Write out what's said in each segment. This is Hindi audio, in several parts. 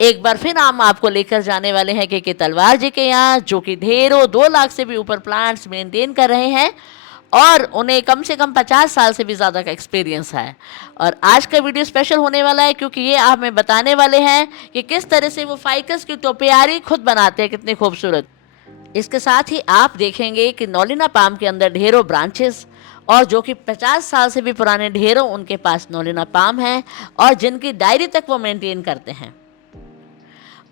एक बार फिर हम आपको लेकर जाने वाले हैं के तलवार जी के यहाँ, जो कि ढेरों 2 लाख से भी ऊपर प्लांट्स मेंटेन कर रहे हैं और उन्हें कम से कम 50 साल से भी ज़्यादा का एक्सपीरियंस है। और आज का वीडियो स्पेशल होने वाला है क्योंकि ये आप हमें बताने वाले हैं कि किस तरह से वो फाइकस की टोपियारी खुद बनाते हैं, कितनी खूबसूरत। इसके साथ ही आप देखेंगे कि नोलिना पाम के अंदर ढेरों ब्रांचेस और जो कि 50 साल से भी पुराने ढेरों उनके पास नोलिना पाम हैं और जिनकी डायरी तक वो मेंटेन करते हैं।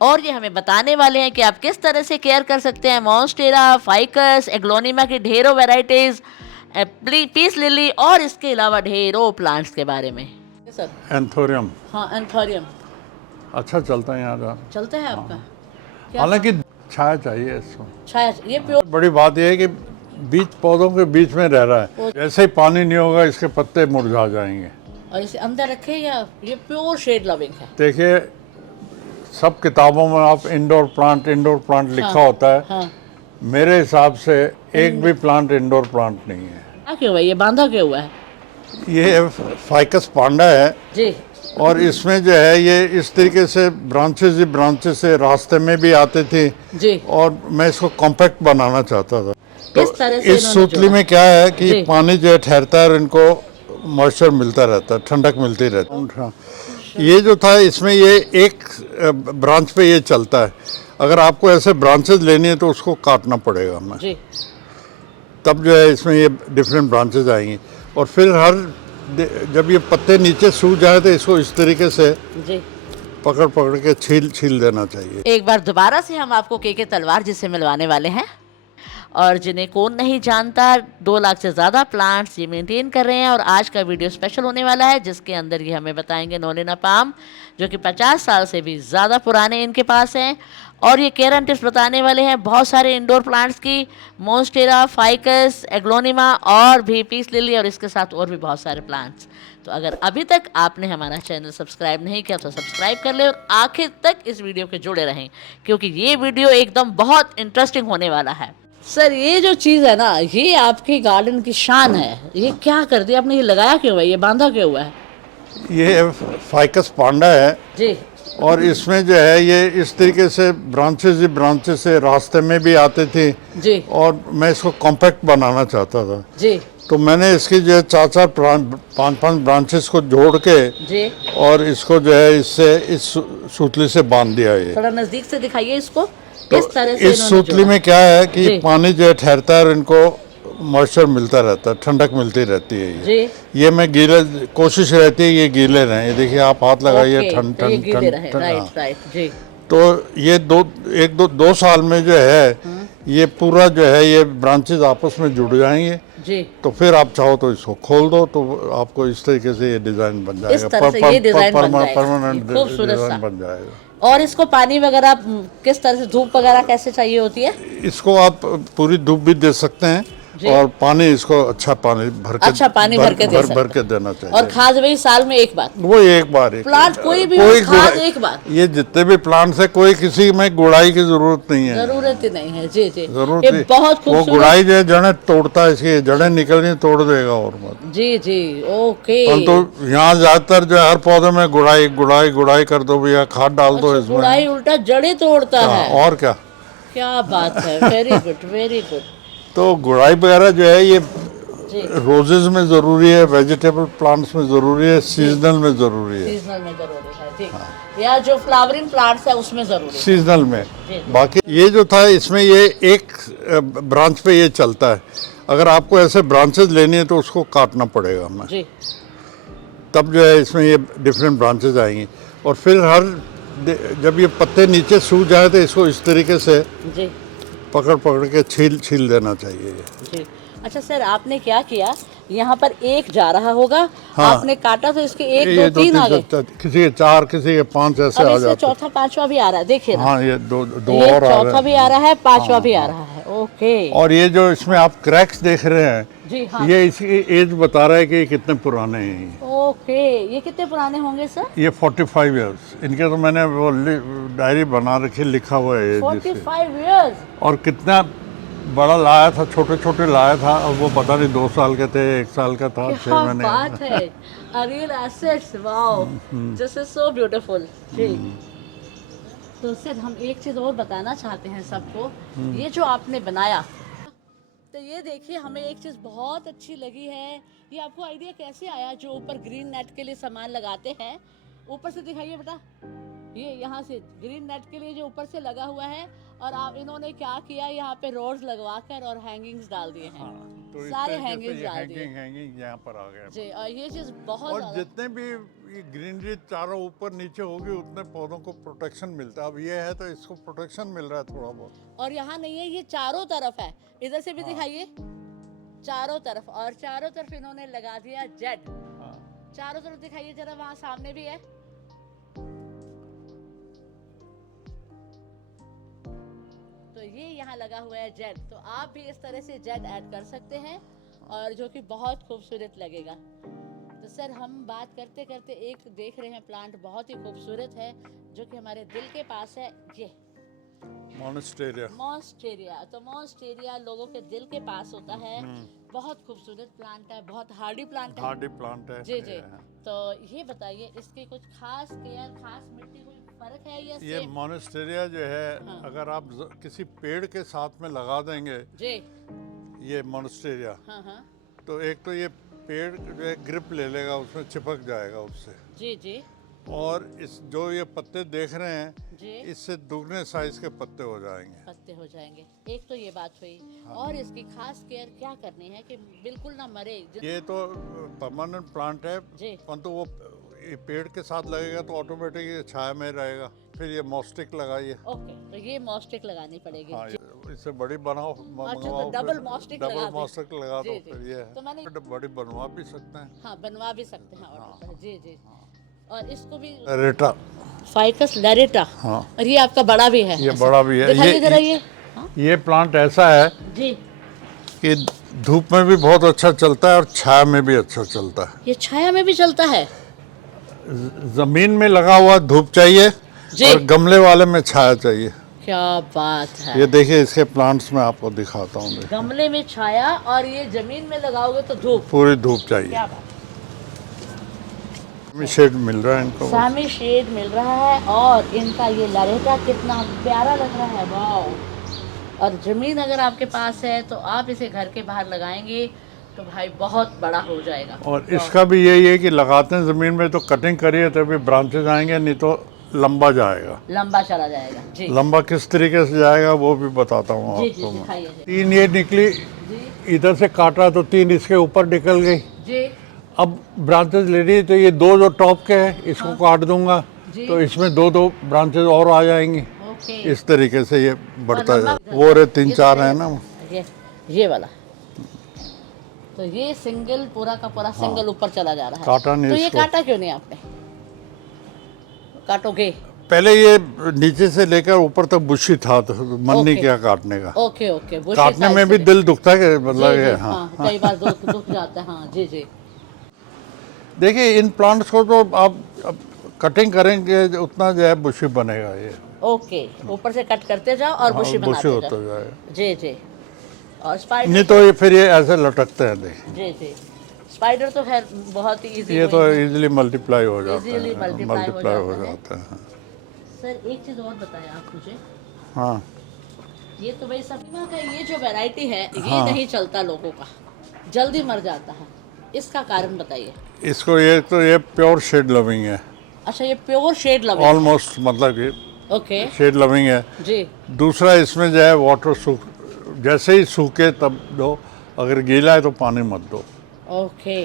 और ये हमें बताने वाले हैं कि आप किस तरह से केयर कर सकते हैं मॉन्स्टेरा, फाइकस, एग्लोनिमा की ढेरों वैरायटीज, पीस लिली और इसके अलावा ढेरों प्लांट्स के बारे में। सर एंथोरियम हाँ, एंथोरियम अच्छा चलता है यहाँ। चलता है आपका? हालांकि छाया चाहिए इसको। छाया, ये प्योर। बड़ी बात यह है कि बीच पौधों के बीच में रह रहा है, जैसे ही पानी नहीं होगा इसके पत्ते मुरझा जाएंगे। और इसे अंदर रखे या ये प्योर शेड लविंग है? देखिए सब किताबों में आप इंडोर प्लांट लिखा होता है। हाँ। मेरे हिसाब से एक भी प्लांट इंडोर प्लांट नहीं है। क्या क्यों हुआ, ये बांधा क्यों हुआ है? ये फाइकस पांडा है जी। और इसमें जो है ये इस तरीके से ब्रांचेस ही ब्रांचेस से रास्ते में भी आते थे जी। और मैं इसको कॉम्पैक्ट बनाना चाहता था। किस तरह से इस सूतली में क्या है कि जी। पानी जो है ठहरता है और इनको मॉइस्चर मिलता रहता है, ठंडक मिलती रहती है। ये जो था इसमें ये एक ब्रांच पे ये चलता है। अगर आपको ऐसे ब्रांचेस लेनी है तो उसको काटना पड़ेगा हमें जी। तब जो है इसमें ये डिफरेंट ब्रांचेस आएंगी। और फिर जब ये पत्ते नीचे सूख जाए तो इसको इस तरीके से जी पकड़ पकड़ के छील देना चाहिए। एक बार दोबारा से हम आपको के तलवार जी से मिलवाने वाले हैं और जिन्हें कौन नहीं जानता, 2 लाख से ज़्यादा प्लांट्स ये मेंटेन कर रहे हैं। और आज का वीडियो स्पेशल होने वाला है जिसके अंदर ये हमें बताएंगे नोलिना पाम, जो कि 50 साल से भी ज़्यादा पुराने इनके पास हैं। और ये केयर एंड टिप्स बताने वाले हैं बहुत सारे इंडोर प्लांट्स की, मॉन्स्टेरा, फाइकस, एग्लोनिमा और भी पीस लिली और इसके साथ और भी बहुत सारे प्लांट्स। तो अगर अभी तक आपने हमारा चैनल सब्सक्राइब नहीं किया तो सब्सक्राइब कर ले और आखिर तक इस वीडियो के जुड़े रहें क्योंकि ये वीडियो एकदम बहुत इंटरेस्टिंग होने वाला है। सर ये जो चीज़ है ना, ये आपके गार्डन की शान है। ये क्या कर दिया आपने, ये लगाया क्यों है, ये बांधा क्यों हुआ है? ये फाइकस पांडा है जी। और इसमें जो है ये इस तरीके से ब्रांचेस ही ब्रांचेस से रास्ते में भी आते थे जी। और मैं इसको कॉम्पैक्ट बनाना चाहता था। जी। तो मैंने इसकी जो है 4-5 ब्रांचेस को जोड़ के जी। और इसको जो है इससे इस सूतली से बांध दिया है। थोड़ा नजदीक से दिखाइए इसको। तो किस तरह से इस सूतली में क्या है कि जी। पानी जो है ठहरता है और इनको मॉइस्चर मिलता रहता है, ठंडक मिलती रहती है। जी। ये मैं गीले कोशिश रहती है ये गीले रहें। ये देखिए आप हाथ लगाइए, ठंड तो ये ठंड गीले ठंड रहे। ठंड। हाँ। राइट जी। तो ये 2 साल में जो है ये पूरा जो है ये ब्रांचेस आपस में जुड़ जाएंगे जी। तो फिर आप चाहो तो इसको खोल दो तो आपको इस तरीके से ये डिजाइन बन जाएगा। इस तरह से ये डिजाइन बन जाएगा। परमानेंट खूबसूरत सा डिजाइन बन जाएगा। और इसको पानी वगैरह किस तरह से, धूप वगैरह कैसे चाहिए होती है? इसको आप पूरी धूप भी दे सकते हैं और पानी इसको अच्छा पानी भर के भर के देना चाहिए। और खाद वही साल में एक बार? वो एक बार प्लांट कोई भी खाद एक बार? ये जितने भी प्लांट्स है कोई किसी में गुड़ाई की जरूरत नहीं है। जरूरत ही नहीं है। जी जी। जरूरत ये नहीं। बहुत खूबसूरत। वो गुड़ाई जो है जड़ें तोड़ता है, इसकी जड़ें निकलनी तोड़ देगा और मत। जी जी। ओके। तो यहाँ ज्यादातर जो है हर पौधे में गुड़ाई कर दो भैया, खाद डाल दो इसमें। गुड़ाई उल्टा जड़ें तोड़ता है? और क्या। क्या बात है। Very good very good. तो गुड़ाई वगैरह जो है ये रोजेज में जरूरी है, वेजिटेबल प्लांट्स में जरूरी है, सीजनल में जरूरी है। सीजनल में जरूरी है। ठीक। या जो फ्लावरिंग प्लांट्स है उसमें जरूरी है सीजनल में। बाकी ये जो था इसमें ये एक ब्रांच पे ये चलता है। अगर आपको ऐसे ब्रांचेस लेनी है तो उसको काटना पड़ेगा हमें जी। तब जो है इसमें ये डिफरेंट ब्रांचेस आएंगी। और फिर जब ये पत्ते नीचे सूख जाए तो इसको इस तरीके से जी पकड़ के छील देना चाहिए। जी। अच्छा सर, आपने क्या किया, यहाँ पर एक जा रहा होगा। हाँ। आपने काटा तो इसके 1 2 3 आ गए। किसी के 4 किसी के 5 ऐसे आ जाते हैं। चौथा पांचवा भी आ रहा है, देखिए। हाँ ये दो ये और चौथा भी आ रहा है, पांचवा भी आ रहा है। ओके। और ये जो इसमें आप क्रैक्स देख रहे हैं जी हाँ। ये इसकी एज बता रहा है कि कितने पुराने हैं। ओके। ये कितने पुराने होंगे सर? ये 45 इयर्स। इनके तो मैंने वो डायरी बना रखी, लिखा हुआ है 45 इयर्स। और कितना बड़ा लाया था, छोटे लाया था, और वो पता नहीं 2 साल के थे, 1 साल का था, 6 महीने। क्या बात है। Real assets. Wow, this is so beautiful. जी। तो सर हम एक चीज़ और बताना चाहते हैं सबको, ये जो आपने बनाया, तो ये देखिए हमें एक चीज़ बहुत अच्छी लगी है। ये आपको आइडिया कैसे आया जो ऊपर ग्रीन नेट के लिए सामान लगाते हैं? ऊपर से दिखाइए बेटा, ये यहाँ से ग्रीन नेट के लिए जो ऊपर से लगा हुआ है, और आप इन्होंने क्या किया, यहाँ पे रोड्स लगवा कर और हैंगिंग्स डाल दिए हैं। तो इस सारे तरीके से हैंगिंग्स ये डाल दिए हैंगिंग यहाँ पर आ गया। जी, और ये चीज़ बहुत और ज़्यादा, जितने भी ये ग्रीनरी चारों ऊपर नीचे होगी उतने पौधों को प्रोटेक्शन मिलता है। अब ये है तो इसको प्रोटेक्शन मिल रहा है थोड़ा बहुत। और यहाँ नहीं है, ये चारों तरफ है। इधर से भी दिखाइए, चारों तरफ, और चारों तरफ इन्होंने लगा दिया जेड। हाँ। चारों तरफ दिखाइए जरा, वहाँ सामने भी है। तो ये यहाँ लगा हुआ है जेड, तो आप भी इस तरह से जेड ऐड कर सकते हैं, और जो कि बहुत खूबसूरत लगेगा। तो सर हम बात करते करते एक देख रहे हैं प्लांट बहुत ही खूबसूरत है, जो कि हमारे दिल के पास है, ये मॉन्स्टेरिया। मॉन्स्टेरिया। तो मॉन्स्टेरिया लोगों के दिल के पास होता है। बहुत खूबसूरत प्लांट है, बहुत हार्डी प्लांट है। हार्डी प्लांट है। जी जी। तो ये बताइए, इसकी कुछ खास केयर, खास मिट्टी, कोई फर्क है या ये सेम? मॉन्स्टेरिया जो है, हाँ। अगर आप किसी पेड़ के साथ में लगा देंगे जी। ये मॉन्स्टेरिया, हाँ हाँ। तो एक तो ये पेड़ जो है ग्रिप ले लेगा, उसमें चिपक जाएगा उससे। जी जी और इस जो ये पत्ते देख रहे हैं, जी। इससे दुगने साइज के पत्ते हो जाएंगे। पत्ते हो जाएंगे। एक तो ये बात हुई, और इसकी खास केयर क्या करनी है कि बिल्कुल ना मरे? ये तो परमानेंट प्लांट है, जी। परंतु वो ये पेड़ के साथ लगेगा तो ऑटोमेटिक ये छाया में रहेगा। फिर ये मॉस्टिक लगाइए। ओके, तो ये मॉस्टिक लगानी पड़ेगी। हाँ, जी। इससे बड़ी बनाओ, अच्छा, तो डबल मॉस्टिक लगा डबल दें। मॉस्टिक लगा दो। जी, जी। फिर ये तो मैंने, है, बड़ी बनवा भी सकते हैं। हाँ बनवा भी सकते हैं ऑर्डर पर। जी जी। और इसको भी रेटा। फाइकस लैरेटा। हाँ। और ये आपका बड़ा भी है? ये बड़ा भी है। दिखाइए जरा ये। हाँ? ये प्लांट ऐसा है जी। कि धूप में भी बहुत अच्छा चलता है और छाया में भी अच्छा चलता है। ये छाया में भी चलता है? जमीन में लगा हुआ धूप चाहिए जी। और गमले वाले में छाया चाहिए। क्या बात है। ये देखिए इसके प्लांट्स में आपको दिखाता हूँ। गमले में छाया, और ये जमीन में लगाओगे तो धूप। पूरी धूप चाहिए। क्या बात। शेड मिल रहा है इनको। सामी शेड मिल रहा है, और इनका ये लरेटा कितना प्यारा लग रहा है, वाह। और ज़मीन अगर आपके पास है तो आप इसे घर के बाहर लगाएंगे तो भाई बहुत बड़ा हो जाएगा। और इसका भी यही है कि लगाते हैं ज़मीन में तो कटिंग करिए तभी ब्रांचेज आएंगे, नहीं तो लंबा जाएगा। लंबा चला जाएगा। जी लंबा किस तरीके से जाएगा वो भी बताता हूँ जी। आपको। जी दिखाइए जी। 3 ये निकली, जी इधर से काटा तो 3 इसके ऊपर निकल गई। जी। अब ब्रांचेज ले रही तो ये 2 जो टॉप के हैं इसको काट दूंगा, जी। तो इसमें 2 ब्रांचेज और आ जाएंगी। ओके। इस तरीके से ये बढ़ता और जाए। लंबा- वो रे ये 3-4 है ना। ये वाला, तो ये सिंगल पूरा का पूरा सिंगल ऊपर चला जा रहा है। काटा नहीं तो ये इसको। काटा क्यों नहीं आपने? काटोगे? पहले ये नीचे से लेकर ऊपर तक बुशी था, तो मन नहीं ओके। किया काटने का। Okay okay. बुशी काटने में साइज भी से दिल दुखता है कि जी, मतलब जी, ये। हाँ, हाँ कई बार दुख जाता है। हाँ जी जी। देखिए इन प्लांट्स को तो आप कटिंग करेंगे उतना जो है बुशी बनेगा ये। ओके, ऊपर से कट करते जाओ और बुशी बुशी बनाते होता जाओ। जाएगा। जी जी। और स्पाइडर, नहीं तो ये फिर ये ऐसे लटकते हैं। देखिए जी जी, स्पाइडर तो खैर बहुत ही इजी। ये तो इजीली मल्टीप्लाई हो जाता Easily है। multiply हो मल्टीप्लाई हो जाता है। जाता है। सर एक चीज़ और बताएं आप मुझे, हाँ ये तो भाई सफीमा का ये जो वैरायटी है ये हाँ। नहीं चलता लोगों का, जल्दी मर जाता है, इसका कारण बताइए। इसको ये प्योर शेड लविंग है। अच्छा, ये प्योर शेड लव। ऑलमोस्ट मतलब कि ओके शेड लविंग है। जी। दूसरा इसमें जो है वाटर सूख, जैसे ही सूखे तब दो, अगर गीला है तो पानी मत दो। ओके।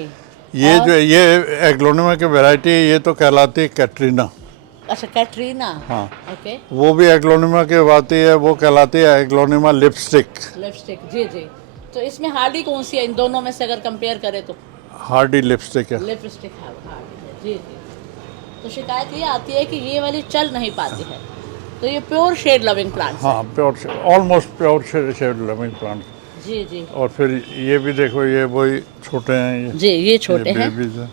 ये और- जो ये एग्लोनिमा की वैरायटी है, ये तो कहलाती है कैटरीना। अच्छा, कैटरीना। हाँ। ओके। वो भी एग्लोनिमा की आती है, वो कहलाती है एग्लोनिमा लिपस्टिक। लिपस्टिक। जी जी। तो इसमें हार्डी कौन सी है इन दोनों में से अगर कंपेयर करें तो? हार्डी लिपस्टिक है। लिपस्टिक हार्डी है। जी जी। तो शिकायत ये आती है कि ये वाली चल नहीं पाती है, तो ये प्योर शेड लविंग प्लांट। हाँ pure, almost pure shade loving plant. जी जी। और फिर ये भी देखो, ये वही छोटे हैं जी ये छोटे हैं, babies हैं।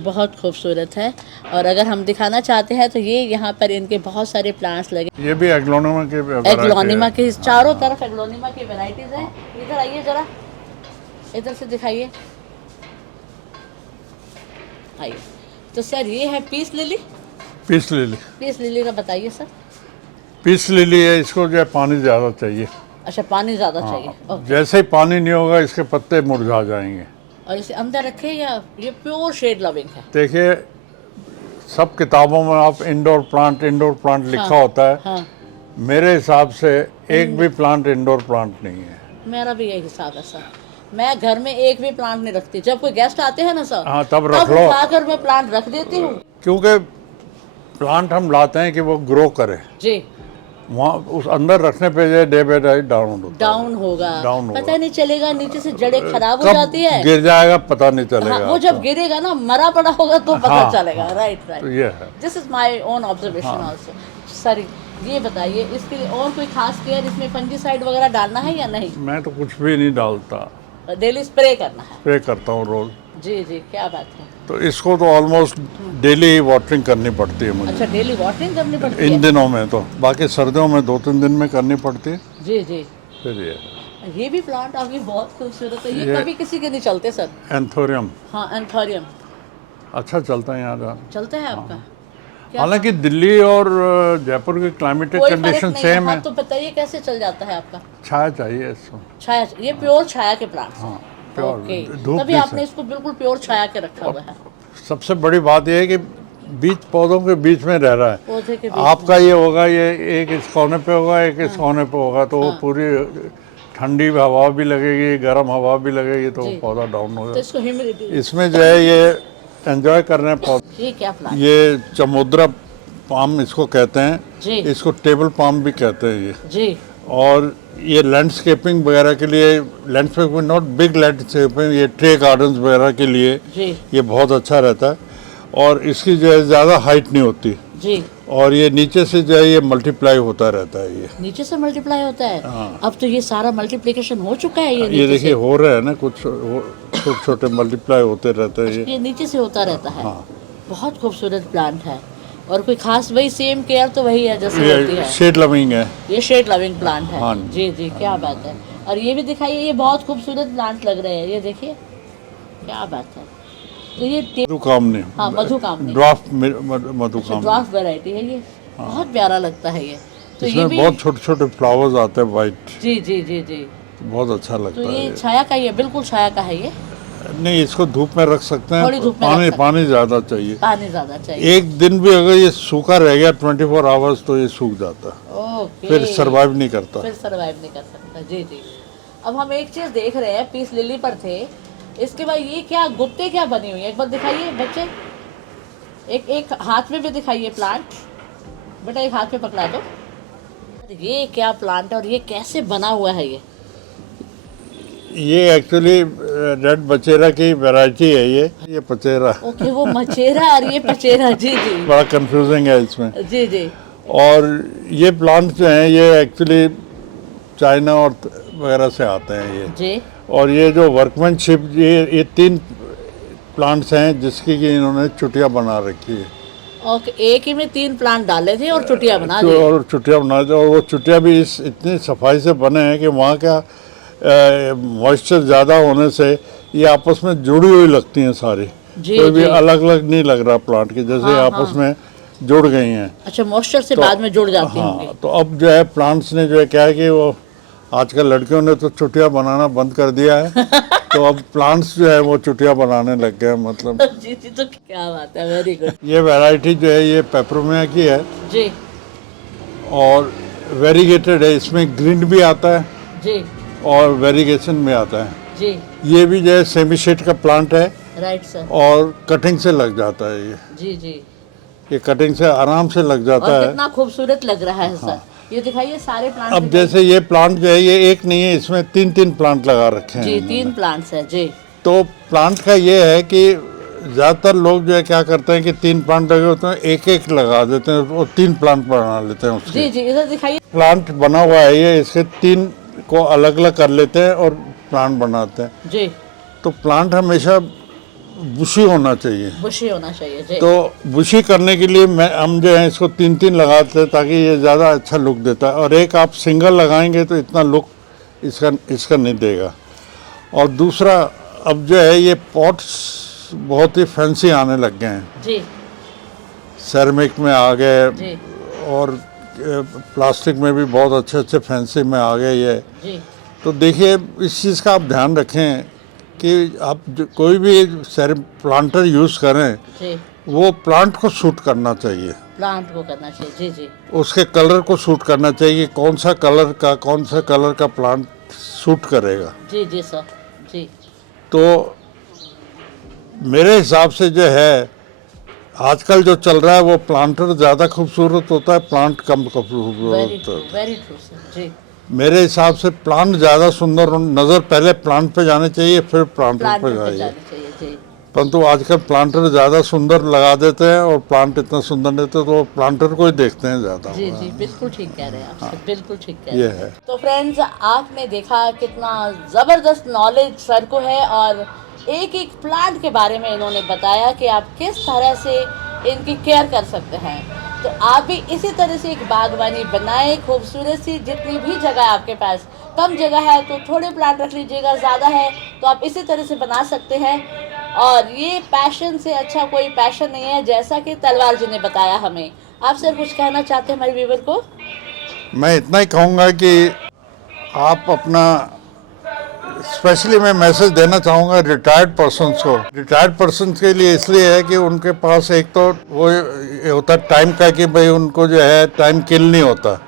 बहुत खूबसूरत है। और अगर हम दिखाना चाहते हैं तो ये यहाँ पर इनके बहुत सारे प्लांट्स लगे। ये भी एग्लोनिमा के variety एग्लोनिमा है। के चारों तरफ एग्लोनिमा की वैरायटीज हैं। इधर आइए जरा, इधर से दिखाइए, आइए। तो सर ये है peace lily. Peace lily. Peace lily का बताइए सर। पीस लिली है, इसको जो है पानी ज़्यादा चाहिए। अच्छा, पानी ज़्यादा चाहिए। ओके। जैसे ही पानी नहीं होगा इसके पत्ते मुरझा जाएंगे। और इसे अंदर रखे या ये प्योर शेड लविंग है? देखिए, सब किताबों में आप इंडोर प्लांट लिखा होता है। हाँ, मेरे हिसाब से एक भी प्लांट इंडोर प्लांट नहीं है। मेरा भी यही हिसाब है सर। मैं घर में एक भी प्लांट नहीं रखती। जब कोई गेस्ट आते हैं ना सर, हाँ, तब रख लो। उठाकर मैं प्लांट रख देती हूँ। क्योंकि प्लांट हम लाते हैं कि वो ग्रो करे, जी। वहाँ उस अंदर रखने पे जो डे बाई डे डाउन होता है। डाउन होगा, डाउन होगा। पता नहीं चलेगा, नीचे से जड़ें खराब हो कब जाती है। गिर जाएगा पता नहीं चलेगा। हाँ, वो जब गिरेगा ना, मरा पड़ा होगा तो पता हाँ, चलेगा। हाँ, राइट तो राइट। ये है। This is my own observation also. Sir, ये बताइए, इसके लिए और कोई खास केयर, इसमें फंजीसाइड वगैरह डालना है या नहीं? मैं तो कुछ भी नहीं डालता, डेली स्प्रे करना है? स्प्रे करता हूँ रोज। जी जी, क्या बात है। तो इसको तो ऑलमोस्ट डेली वाटरिंग करनी पड़ती है मुझे। अच्छा, डेली वाटरिंग करनी पड़ती इन है? दिनों में तो, बाकी सर्दियों में 2-3 दिन में करनी पड़ती है। जी जी। फिर ये भी प्लांट आपकी बहुत खूबसूरत है। ये ये- कभी किसी के नहीं चलते सर। एंथोरियम हाँ, एंथोरियम अच्छा चलता है यहाँ का। चलता है आपका? क्या हालांकि दिल्ली और जयपुर की क्लाइमेटिक कोई फर्क कंडीशन नहीं है। सेम हाँ, है। तो बताइए कैसे चल जाता है आपका? छाया चाहिए इसको। छाया, ये प्योर छाया के प्लांट्स हैं। हाँ, प्योर ओके, धूप तभी भी आपने से। इसको बिल्कुल प्योर छाया के रखा हुआ है। सबसे बड़ी बात यह है कि बीच पौधों के बीच में रह रहा है। पौधे के बीच आपका ये होगा, ये एक इस कोने पे होगा, एक इस कोने पे होगा, तो वो हाँ। पूरी ठंडी हवा भी लगेगी, गर्म हवा भी लगेगी, तो वो जी। पौधा डाउन हो तो जाएगा। इसको ह्यूमिडिटी। इसमें जो है ये एंजॉय कर रहे हैं पौधे। ये क्या प्लांट? ये चमुद्रा पाम इसको कहते हैं। जी इसको टेबल पाम भी कहते हैं ये। जी। और ये लैंडस्केपिंग वगैरह के लिए, लैंडस्केपिंग नॉट बिग लैंडस्केपिंग, ये ट्रे गार्डन्स वगैरह के लिए जी ये बहुत अच्छा रहता है। और इसकी जो है ज़्यादा हाइट नहीं होती, जी। और ये नीचे से जो है ये मल्टीप्लाई होता रहता है। ये नीचे से मल्टीप्लाई होता है? हाँ। अब तो ये सारा मल्टीप्लिकेशन हो चुका है। ये ये नीचे देखिए से, हो रहा है ना, कुछ छोटे छोटे मल्टीप्लाई होते रहते हैं ये। ये नीचे से होता रहता है। हाँ। बहुत खूबसूरत प्लांट है। और कोई खास वही सेम केयर तो वही है जैसे होती ये है। शेड लविंग है। ये शेड लविंग प्लांट है। हाँ। जी जी, क्या बात है। और ये भी दिखाइए, ये बहुत खूबसूरत प्लांट लग रहे हैं। ये देखिए, क्या बात है। तो ये मधुकामनी, हाँ, मधुकामनी ड्राफ्ट मधुकामनी। ड्राफ्ट वैरायटी है ये। बहुत प्यारा लगता है ये। तो ये इसमें भी, बहुत छोटे छोटे फ्लावर्स आते हैं वाइट, जी जी जी जी। बहुत अच्छा तो लगता है ये ये। छाया का ही है, बिल्कुल छाया का है ये। नहीं, इसको धूप में रख सकते थोड़ी हैं। धूप में रख पानी सकते हैं। पानी ज़्यादा चाहिए। पानी ज्यादा चाहिए। एक दिन भी अगर ये सूखा रह गया 24 आवर्स तो ये सूख जाता है, ओके। फिर सरवाइव नहीं करता। फिर सरवाइव नहीं कर सकता। जी जी। अब हम एक चीज देख रहे हैं, पीस लिली पर थे। इसके बाद ये क्या गुत्ते क्या बनी हुई है, एक बार दिखाइए बच्चे। एक एक हाथ में भी दिखाइए प्लांट। बेटा एक हाथ में पकड़ा दो। ये क्या प्लांट है और ये कैसे बना हुआ है ये? ये एक्चुअली रेड बचेरा की वैरायटी है ये पचेरा। ओके, वो मचेरा और ये पचेरा। जी जी बड़ा कंफ्यूजिंग है इसमें। जी जी। और ये प्लांट जो हैं ये एक्चुअली चाइना और वगैरह से आते हैं ये। जी और ये जो वर्कमैनशिप, ये 3 प्लांट्स हैं जिसकी कि इन्होंने चुटियाँ बना रखी है। ओके, एक ही में 3 प्लांट डाले थे और चुटिया बना दी। और चुटिया बना दी, और वो चुटिया भी इस इतनी सफाई से बने हैं कि वहाँ का मॉइस्चर ज़्यादा होने से ये आपस में जुड़ी हुई लगती हैं सारी। जी, कोई भी जी। अलग अलग नहीं लग रहा प्लांट की, जैसे हाँ, आपस में जुड़ गई हैं। अच्छा, मॉइस्चर से बाद में जुड़ जाती होंगी। हाँ, तो अब जो है प्लांट्स ने जो है क्या है कि वो आजकल लड़कियों ने तो चुटिया बनाना बंद कर दिया है तो अब प्लांट्स जो है वो चुटिया बनाने लग गए हैं, मतलब। जी जी, तो क्या बात है, वेरी गुड। ये वैरायटी जो है ये पेपरोमिया की है जी और वेरीगेटेड है। इसमें ग्रीन भी आता है जी और वेरीगेशन में आता है। जी। ये भी जो है सेमी शेड का प्लांट है राइट सर। और कटिंग से लग जाता है जी जी। ये कटिंग से आराम से लग जाता और है। कितना खूबसूरत लग रहा है सर। ये दिखाइए सारे प्लांट। अब जैसे ये प्लांट जो है ये एक नहीं है, इसमें 3-3 प्लांट लगा रखे हैं जी, इन्होंने। 3 प्लांट्स है जी। तो प्लांट का ये है कि ज़्यादातर लोग जो है क्या करते हैं कि 3 प्लांट लगे होते हैं, एक लगा देते हैं और 3 प्लांट बना लेते हैं उसके। जी जी, इधर दिखाइए। प्लांट बना हुआ है ये, इसके 3 को अलग अलग कर लेते हैं और प्लांट बनाते हैं। जी, तो प्लांट हमेशा बुशी होना चाहिए। बुशी होना चाहिए जी। तो बुशी करने के लिए हम जो है इसको 3-3 लगाते हैं ताकि ये ज़्यादा अच्छा लुक देता है। और एक आप सिंगल लगाएंगे तो इतना लुक इसका नहीं देगा। और दूसरा, अब जो है ये पॉट्स बहुत ही फैंसी आने लग गए हैं, जी सेरेमिक में आ गए जी। और प्लास्टिक में भी बहुत अच्छे अच्छे फैंसी में आ गए ये। जी तो देखिए इस चीज़ का आप ध्यान रखें कि आप कोई भी प्लांटर यूज़ करें जी, वो प्लांट को सूट करना चाहिए, प्लांट को करना चाहिए। जी जी उसके कलर को सूट करना चाहिए, कौन सा कलर का प्लांट सूट करेगा। जी जी सर। जी तो मेरे हिसाब से जो है आजकल जो चल रहा है वो प्लांटर ज़्यादा खूबसूरत होता है, प्लांट कम वेरी खूबसूरत ट्रू, होता है। Very true sir. जी, मेरे हिसाब से प्लांट ज़्यादा सुंदर नज़र पहले प्लांट पे जाने चाहिए, फिर प्लांटर प्लांट पे पे जाइए। जाना चाहिए। जी परंतु आजकल प्लांटर ज़्यादा सुंदर लगा देते हैं और प्लांट इतना सुंदर नहीं देते, तो प्लांटर को ही देखते हैं ज़्यादा। जी जी, बिल्कुल ठीक कह रहे हैं आप सर, बिल्कुल ठीक कह ये रहे हैं। है। तो फ्रेंड्स, आपने देखा कितना ज़बरदस्त नॉलेज सर को है और एक एक प्लांट के बारे में इन्होंने बताया कि आप किस तरह से इनकी केयर कर सकते हैं। तो आप भी इसी तरह से एक बागवानी बनाएं, खूबसूरत सी। जितनी भी जगह है आपके पास, कम जगह है तो थोड़े प्लांट रख लीजिएगा, ज़्यादा है तो आप इसी तरह से बना सकते हैं। और ये पैशन से अच्छा कोई पैशन नहीं है, जैसा कि तलवार जी ने बताया हमें। आप सर कुछ कहना चाहते हैं हमारे व्यूवर को? मैं इतना ही कहूँगा कि आप अपना स्पेशली मैं मैसेज देना चाहूँगा रिटायर्ड पर्सन्स को। रिटायर्ड पर्सन्स के लिए इसलिए है कि उनके पास एक तो वो ये होता है टाइम का कि भाई उनको जो है टाइम किल नहीं होता।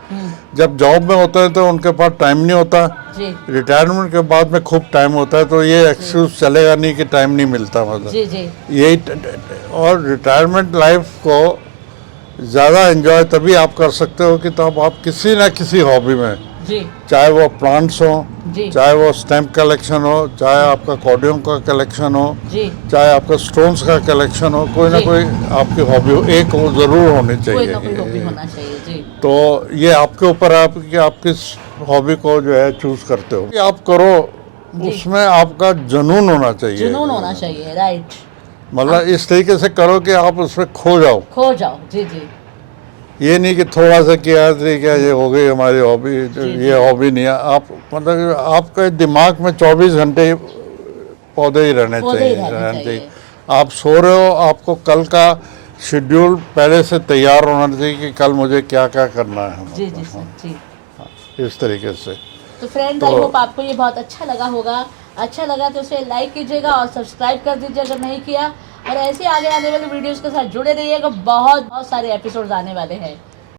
जब जॉब में होते हैं तो उनके पास टाइम नहीं होता, जी रिटायरमेंट के बाद में खूब टाइम होता है, तो ये एक्सक्यूज चलेगा नहीं कि टाइम नहीं मिलता मतलब। जी जी यही और रिटायरमेंट लाइफ को ज़्यादा एंजॉय तभी आप कर सकते हो कि तब आप किसी ना किसी हॉबी में, जी चाहे वो प्लांट्स हो, जी चाहे वो स्टैम्प कलेक्शन हो, चाहे आपका कॉर्डियम का कलेक्शन हो, जी, चाहे आपका स्टोन्स का कलेक्शन हो, कोई ना जी। कोई आपकी हॉबी हो, एक वो ज़रूर होनी कोई ना कोई चाहिए। हॉबी होना चाहिए। जी तो ये आपके ऊपर है कि आप किस हॉबी को जो है चूज करते हो। कि आप करो उसमें आपका जुनून होना चाहिए, जुनून होना चाहिए, राइट। मतलब इस तरीके से करो कि आप उसमें खो जाओ। खो जाओ। जी जी ये नहीं कि थोड़ा सा किया ठीक है ये हो गई हमारी हॉबी, ये हॉबी नहीं है। आप मतलब आपके दिमाग में 24 घंटे पौधे ही रहने पौधे ही चाहिए, रहने चाहिए। आप सो रहे हो, आपको कल का शेड्यूल पहले से तैयार होना चाहिए कि कल मुझे क्या क्या करना है, जी जी सर। जी, इस तरीके से। तो फ्रेंड्स, आई होप आपको ये बहुत अच्छा लगा होगा। अच्छा लगा तो उसे लाइक कीजिएगा और सब्सक्राइब कर दीजिए अगर नहीं किया। और ऐसे आगे आने वाली वीडियोस के साथ जुड़े रहिएगा, बहुत बहुत सारे एपिसोड्स आने वाले हैं।